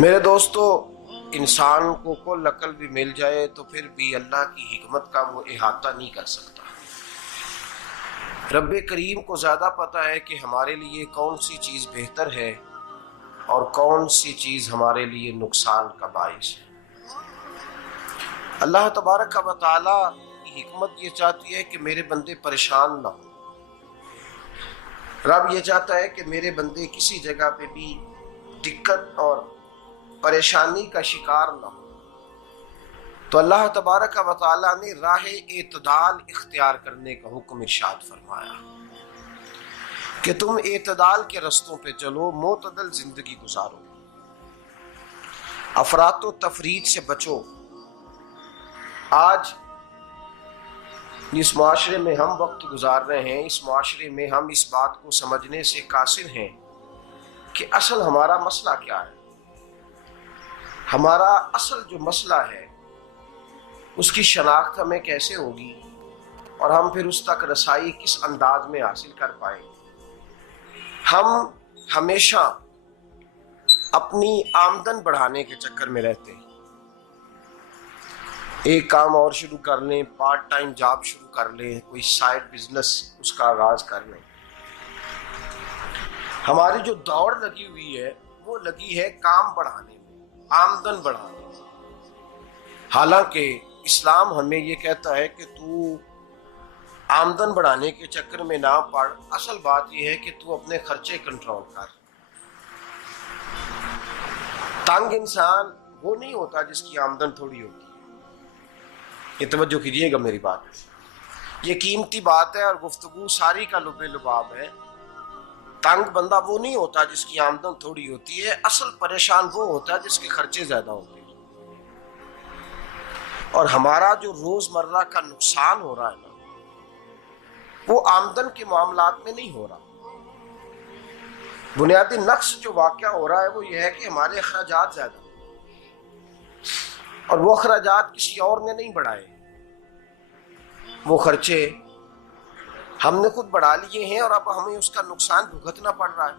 میرے دوستو، انسان کو کل عقل بھی مل جائے تو پھر بھی اللہ کی حکمت کا وہ احاطہ نہیں کر سکتا۔ رب کریم کو زیادہ پتہ ہے کہ ہمارے لیے کون سی چیز بہتر ہے اور کون سی چیز ہمارے لیے نقصان کا باعث ہے۔ اللہ تبارک و تعالی کی حکمت یہ چاہتی ہے کہ میرے بندے پریشان نہ ہوں۔ رب یہ چاہتا ہے کہ میرے بندے کسی جگہ پہ بھی دقت اور پریشانی کا شکار نہ ہو۔ تو اللہ تبارک و تعالی نے راہ اعتدال اختیار کرنے کا حکم ارشاد فرمایا کہ تم اعتدال کے رستوں پہ چلو، معتدل زندگی گزارو، افراط و تفریط سے بچو۔ آج جس معاشرے میں ہم وقت گزار رہے ہیں، اس معاشرے میں ہم اس بات کو سمجھنے سے قاصر ہیں کہ اصل ہمارا مسئلہ کیا ہے۔ ہمارا اصل جو مسئلہ ہے اس کی شناخت ہمیں کیسے ہوگی اور ہم پھر اس تک رسائی کس انداز میں حاصل کر پائیں۔ ہم ہمیشہ اپنی آمدن بڑھانے کے چکر میں رہتے ہیں، ایک کام اور شروع کر لیں، پارٹ ٹائم جاب شروع کر لیں، کوئی سائیڈ بزنس اس کا آغاز کر لیں۔ ہماری جو دوڑ لگی ہوئی ہے وہ لگی ہے کام بڑھانے میں، آمدن بڑھانے میں، حالانکہ اسلام ہمیں یہ کہتا ہے کہ تو آمدن بڑھانے کے چکر میں نہ پڑ، اصل بات یہ ہے کہ تو اپنے خرچے کنٹرول کر۔ تنگ انسان وہ نہیں ہوتا جس کی آمدن تھوڑی ہوتی ہے۔ یہ توجہ کیجیے گا میری بات، یہ قیمتی بات ہے اور گفتگو ساری کا لب لباب ہے۔ تنگ بندہ وہ نہیں ہوتا جس کی آمدن تھوڑی ہوتی ہے، اصل پریشان وہ ہوتا ہے جس کے خرچے زیادہ ہوتے ہیں۔ اور ہمارا جو روزمرہ کا نقصان ہو رہا ہے نا، وہ آمدن کے معاملات میں نہیں ہو رہا۔ بنیادی نقص جو واقعہ ہو رہا ہے وہ یہ ہے کہ ہمارے اخراجات زیادہ ہیں اور وہ اخراجات کسی اور نے نہیں بڑھائے، وہ خرچے ہم نے خود بڑھا لیے ہیں اور اب ہمیں اس کا نقصان بھگتنا پڑ رہا ہے۔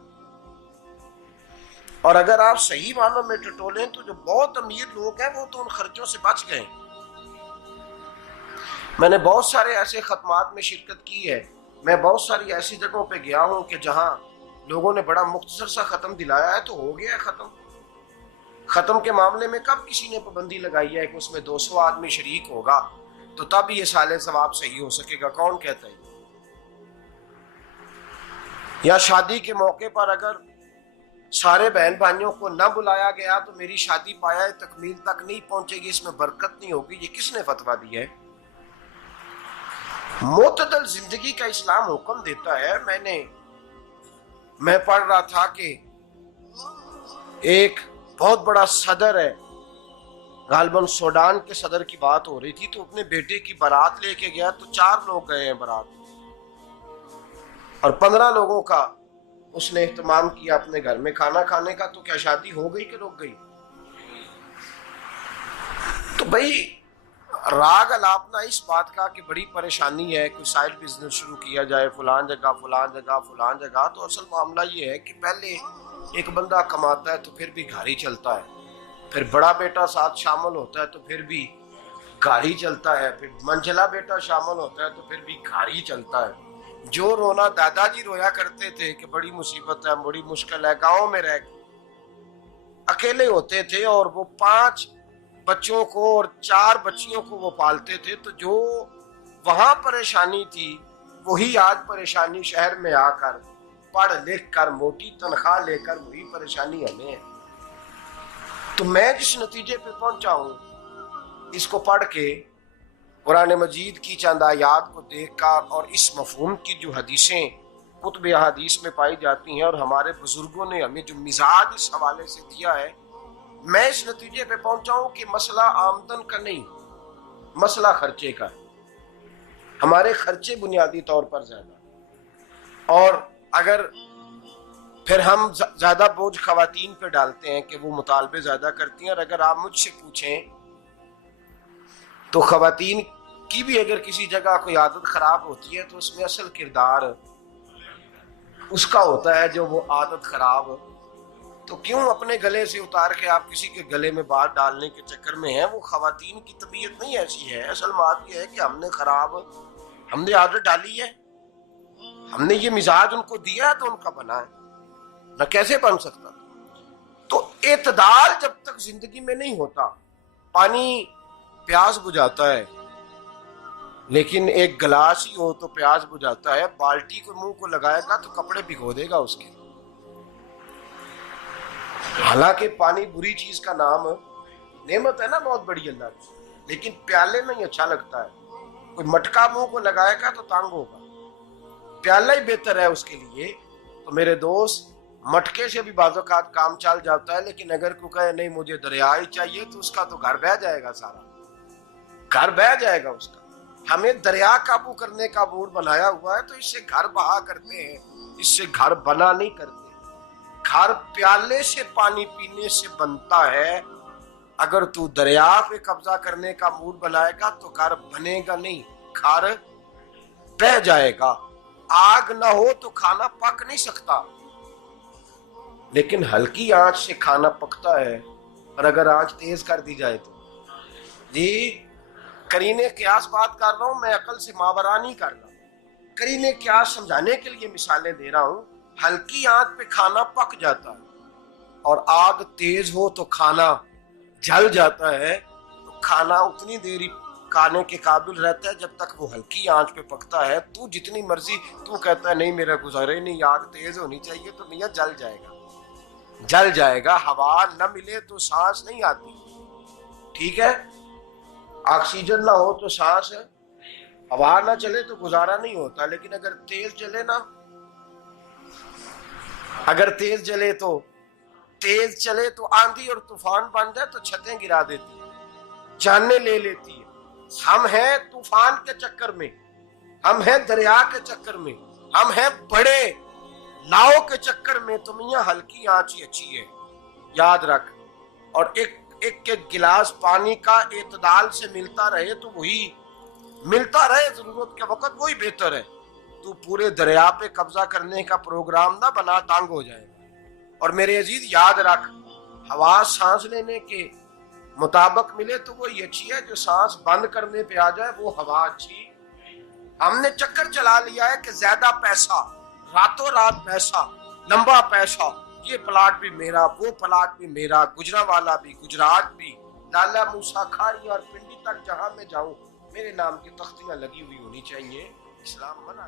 اور اگر آپ صحیح معنوں میں ٹٹولیں تو جو بہت امیر لوگ ہیں وہ تو ان خرچوں سے بچ گئے۔ میں نے بہت سارے ایسے ختمات میں شرکت کی ہے، میں بہت ساری ایسی جگہوں پہ گیا ہوں کہ جہاں لوگوں نے بڑا مختصر سا ختم دلایا ہے تو ہو گیا ہے ختم۔ ختم کے معاملے میں کب کسی نے پابندی لگائی ہے کہ اس میں 200 آدمی شریک ہوگا تو تب یہ سال ثواب صحیح ہو سکے گا؟ کون کہتا ہے؟ یا شادی کے موقع پر اگر سارے بہن بھائیوں کو نہ بلایا گیا تو میری شادی پایا تکمیل تک نہیں پہنچے گی، اس میں برکت نہیں ہوگی، یہ کس نے فتویٰ دیا ہے؟ معتدل زندگی کا اسلام حکم دیتا ہے۔ میں پڑھ رہا تھا کہ ایک بہت بڑا صدر ہے، غالباً سوڈان کے صدر کی بات ہو رہی تھی، تو اپنے بیٹے کی بارات لے کے گیا تو 4 لوگ گئے ہیں بارات اور 15 لوگوں کا اس نے اہتمام کیا اپنے گھر میں کھانا کھانے کا۔ تو کیا شادی ہو گئی کہ رک گئی؟ تو بھئی راگ الاپنا اس بات کا کہ بڑی پریشانی ہے، کوئی سائیڈ بزنس شروع کیا جائے فلان جگہ فلان جگہ فلان جگہ، تو اصل معاملہ یہ ہے کہ پہلے ایک بندہ کماتا ہے تو پھر بھی گھر ہی چلتا ہے، پھر بڑا بیٹا ساتھ شامل ہوتا ہے تو پھر بھی گھر ہی چلتا ہے، پھر منجلا بیٹا شامل ہوتا ہے تو پھر بھی گھر ہی چلتا ہے۔ جو رونا دادا جی رویا کرتے تھے کہ بڑی مصیبت ہے، بڑی مشکل ہے، گاؤں میں رہ اکیلے ہوتے تھے اور وہ 5 بچوں کو اور 4 بچیوں کو وہ پالتے تھے، تو جو وہاں پریشانی تھی وہی آج پریشانی شہر میں آ کر پڑھ لکھ کر موٹی تنخواہ لے کر وہی پریشانی ہمیں ہے۔ تو میں جس نتیجے پہ پہنچا ہوں اس کو پڑھ کے، قرآن مجید کی چند آیات کو دیکھ کر اور اس مفہوم کی جو حدیثیں کتب احادیث میں پائی جاتی ہیں اور ہمارے بزرگوں نے ہمیں جو مزاج اس حوالے سے دیا ہے، میں اس نتیجے پہ پہنچا ہوں کہ مسئلہ آمدن کا نہیں، مسئلہ خرچے کا ہے۔ ہمارے خرچے بنیادی طور پر زیادہ، اور اگر پھر ہم زیادہ بوجھ خواتین پہ ڈالتے ہیں کہ وہ مطالبے زیادہ کرتی ہیں، اور اگر آپ مجھ سے پوچھیں تو خواتین کی بھی اگر کسی جگہ کوئی عادت خراب ہوتی ہے تو اس میں اصل کردار اس کا ہوتا ہے جو وہ عادت خراب تو کیوں اپنے گلے سے اتار کے آپ کسی کے گلے میں بات ڈالنے کے چکر میں ہیں؟ وہ خواتین کی طبیعت نہیں ایسی ہے. اصل بات یہ ہے کہ ہم نے عادت ڈالی ہے، ہم نے یہ مزاج ان کو دیا ہے تو ان کا بنا ہے، نہ کیسے بن سکتا. تو اعتدال جب تک زندگی میں نہیں ہوتا، پانی پیاس بجھاتا ہے لیکن ایک گلاس ہی ہو تو پیاس بجھاتا ہے، بالٹی کو منہ کو لگائے گا تو کپڑے بھگو دے گا اس کے. حالانکہ پانی بری چیز کا نام نعمت ہے نا بہت بڑی اللہ کی، لیکن پیالے میں ہی اچھا لگتا ہے. کوئی مٹکا منہ کو لگائے گا تو تانگ ہوگا، پیالہ ہی بہتر ہے اس کے لیے. تو میرے دوست، مٹکے سے بھی بعض اوقات کام چل جاتا ہے، لیکن اگر کوئی کہے نہیں مجھے دریا ہی چاہیے تو اس کا تو گھر بہ جائے گا، سارا گھر بہ جائے گا اس کا. ہمیں دریا قابو کرنے کا موڈ بنایا ہوا ہے تو اس سے گھر بہا کرتے ہیں، اس سے گھر بنا نہیں کرتے. گھر پیالے سے پانی پینے سے بنتا ہے. اگر تو دریا پہ قبضہ کرنے کا موڈ بنائے گا تو گھر بنے گا نہیں، گھر بہ جائے گا. آگ نہ ہو تو کھانا پک نہیں سکتا، لیکن ہلکی آنچ سے کھانا پکتا ہے. اور اگر آنچ تیز کر دی جائے تو جی قرینے قیاس بات کر رہا ہوں، میں عقل سے ماورا نہیں کر رہا. قرینے قیاس سمجھانے کے لیے مثالیں دے رہا ہوں. ہلکی آنچ پہ کھانا پک جاتا ہے اور آگ تیز ہو تو کھانا جل جاتا ہے. تو کھانا اتنی دیر کھانے کے قابل رہتا ہے جب تک وہ ہلکی آنچ پہ پکتا ہے. تو جتنی مرضی تو کہتا ہے نہیں میرا گزارے نہیں، آگ تیز ہونی چاہیے، تو میاں جل جائے گا، جل جائے گا. ہوا نہ ملے تو سانس نہیں آتی، ٹھیک ہے؟ آکسیجن نہ ہو تو سانس، ہوا نہ چلے تو گزارا نہیں ہوتا. لیکن اگر تیز چلے نا، اگر تیز چلے تو آندھی اور طوفان بن جائے تو چھتیں گرا دیتی ہے، جانیں لے لیتی ہے. ہم ہیں طوفان کے چکر میں، ہم ہیں دریا کے چکر میں، ہم ہیں بڑے لاؤ کے چکر میں. تو میاں ہلکی آنچ ہی اچھی ہے، یاد رکھ. اور ایک گلاس پانی کا اعتدال سے ملتا رہے تو وہی ملتا رہے، ضرورت کے وقت وہی بہتر ہے. تو پورے دریا پہ قبضہ کرنے کا پروگرام نہ بنا، تانگ ہو جائے گا. اور میرے عزیز یاد رکھ، ہوا سانس لینے کے مطابق ملے تو وہی اچھی ہے، جو سانس بند کرنے پہ آ جائے وہ ہوا اچھی. ہم نے چکر چلا لیا ہے کہ زیادہ پیسہ، راتوں رات پیسہ، لمبا پیسہ، یہ پلاٹ بھی میرا، وہ پلاٹ بھی میرا، گجرانوالا بھی، گجرات بھی، لالا موسیٰ کھاری اور پنڈی تک جہاں میں جاؤں میرے نام کی تختیاں لگی ہوئی ہونی چاہیے. اسلام منع